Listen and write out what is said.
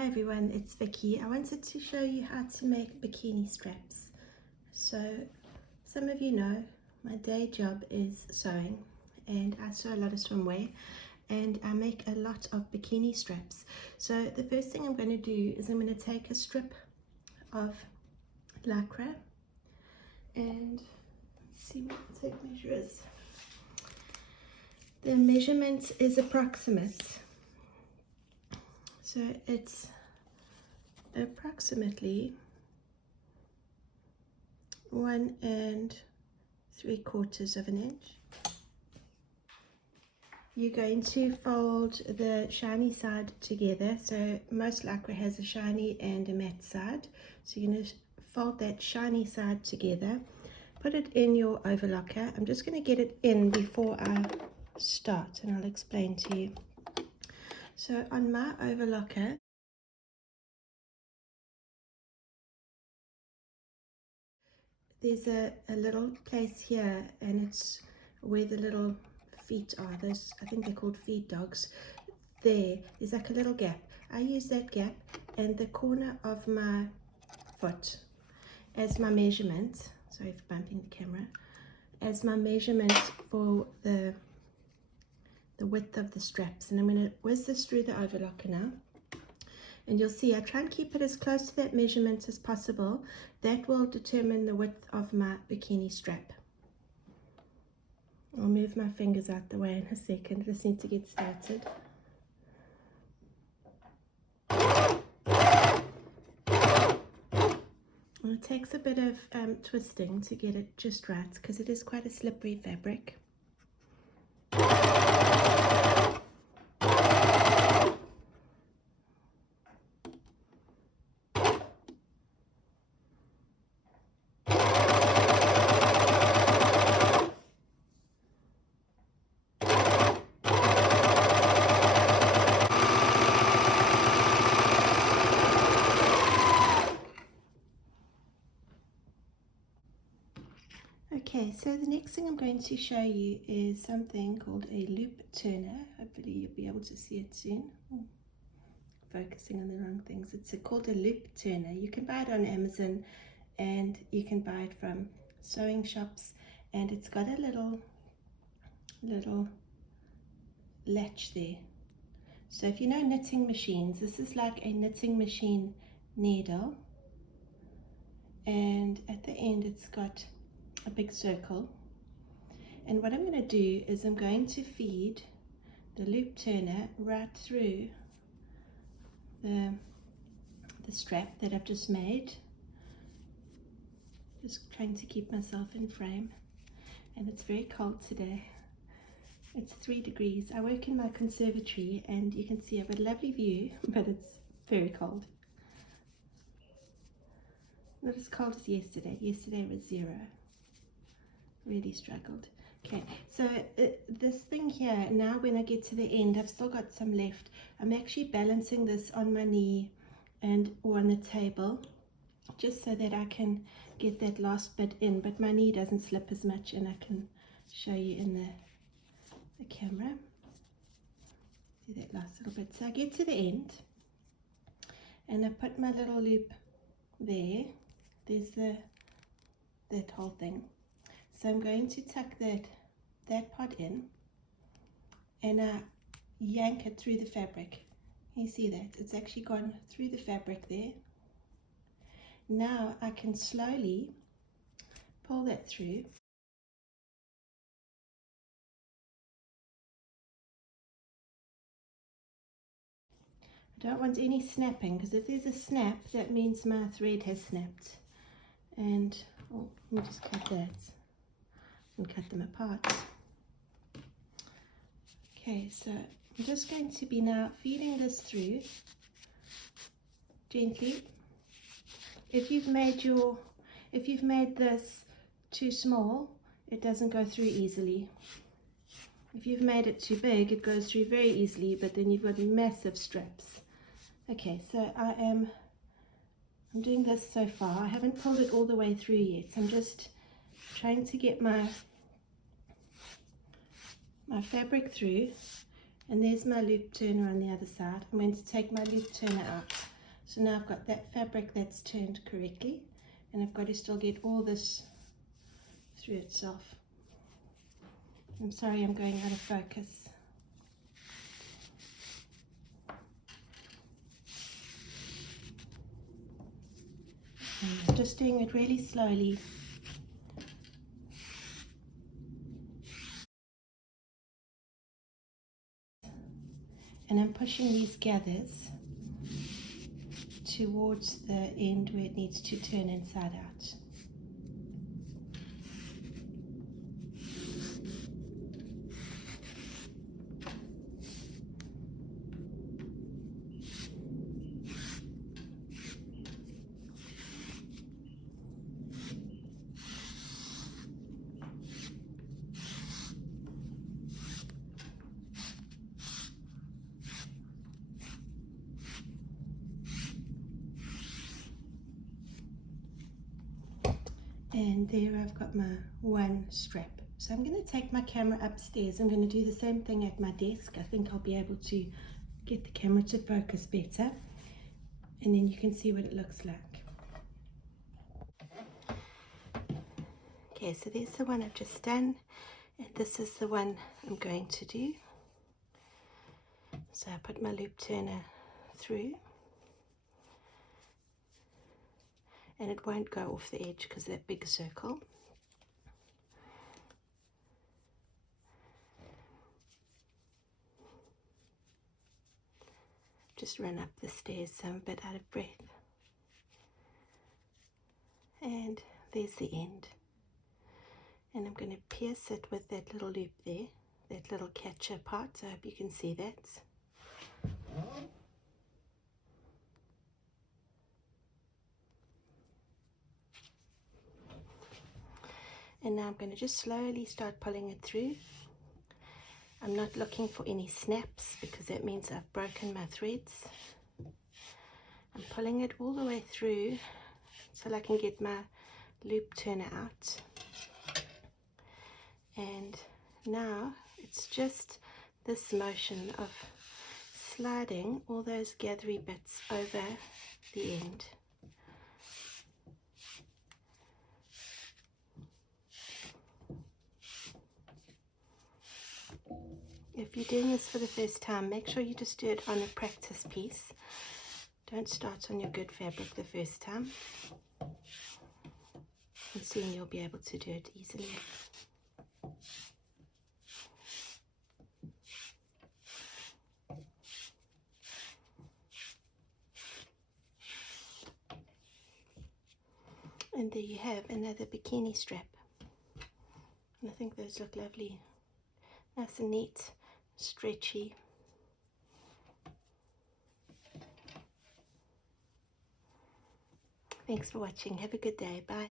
Hi everyone, it's Vicky. I wanted to show you how to make bikini straps. So some of you know my day job is sewing, and I sew a lot of swimwear and I make a lot of bikini straps. So the first thing I'm going to do is I'm going to take a strip of lycra and see what the tape measure is. The measurement is approximate. So it's approximately 1 3/4 of an inch. You're going to fold the shiny side together. So most lycra has a shiny and a matte side. So you're going to fold that shiny side together, put it in your overlocker. I'm just going to get it in before I start and I'll explain to you. So on my overlocker, there's a little place here, and it's where the little feet are. Those, I think they're called feed dogs. There's like a little gap. I use that gap and the corner of my foot as my measurement. Sorry for bumping the camera. As my measurement for the width of the straps. And I'm going to whiz this through the overlocker now. And you'll see I try and keep it as close to that measurement as possible. That will determine the width of my bikini strap. I'll move my fingers out the way in a second. Just need to get started. And it takes a bit of twisting to get it just right, because it is quite a slippery fabric. Okay, so the next thing I'm going to show you is something called a loop turner. Hopefully you'll be able to see it soon. Focusing on the wrong things. It's called a loop turner. You can buy it on Amazon and you can buy it from sewing shops, and it's got a little latch there. So if you know knitting machines, this is like a knitting machine needle, and at the end it's got a big circle. And what I'm going to do is I'm going to feed the loop turner right through the strap that I've just made. Just trying to keep myself in frame. And it's very cold today. It's 3 degrees. I work in my conservatory and you can see I've got a lovely view, but it's very cold. Not as cold as yesterday. Yesterday was 0. Really struggled. Okay, so this thing here, now when I get to the end, I've still got some left. I'm actually balancing this on my knee or on the table, just so that I can get that last bit in, but my knee doesn't slip as much, and I can show you in the camera. See that last little bit. So I get to the end and I put my little loop there. There's that whole thing. So I'm going to tuck that part in, and I yank it through the fabric. You see that? It's actually gone through the fabric there. Now I can slowly pull that through. I don't want any snapping, because if there's a snap, that means my thread has snapped. And let me just cut that and cut them apart. Okay, so I'm just going to be now feeding this through gently. If you've made this too small, it doesn't go through easily. If you've made it too big, it goes through very easily, but then you've got massive straps. Okay, so I'm doing this so far. I haven't pulled it all the way through yet. I'm just trying to get my fabric through, And there's my loop turner on the other side. I'm going to take my loop turner out. So now I've got that fabric that's turned correctly, and I've got to still get all this through itself. I'm sorry I'm going out of focus. I'm just doing it really slowly. And I'm pushing these gathers towards the end where it needs to turn inside out. And there I've got my one strap. So I'm going to take my camera upstairs. I'm going to do the same thing at my desk. I think I'll be able to get the camera to focus better, and then you can see what it looks like. Okay, so there's the one I've just done, and this is the one I'm going to do. So I put my loop turner through, and it won't go off the edge because of that big circle. Just run up the stairs, so I'm a bit out of breath. And there's the end. And I'm going to pierce it with that little loop there, that little catcher part, so I hope you can see that. And now I'm going to just slowly start pulling it through. I'm not looking for any snaps because that means I've broken my threads. I'm pulling it all the way through so I can get my loop turner out. And now it's just this motion of sliding all those gathery bits over the end. If you're doing this for the first time, make sure you just do it on a practice piece. Don't start on your good fabric the first time, and soon you'll be able to do it easily. And there you have another bikini strap. And I think those look lovely. Nice and neat, stretchy. Thanks for watching. Have a good day. Bye.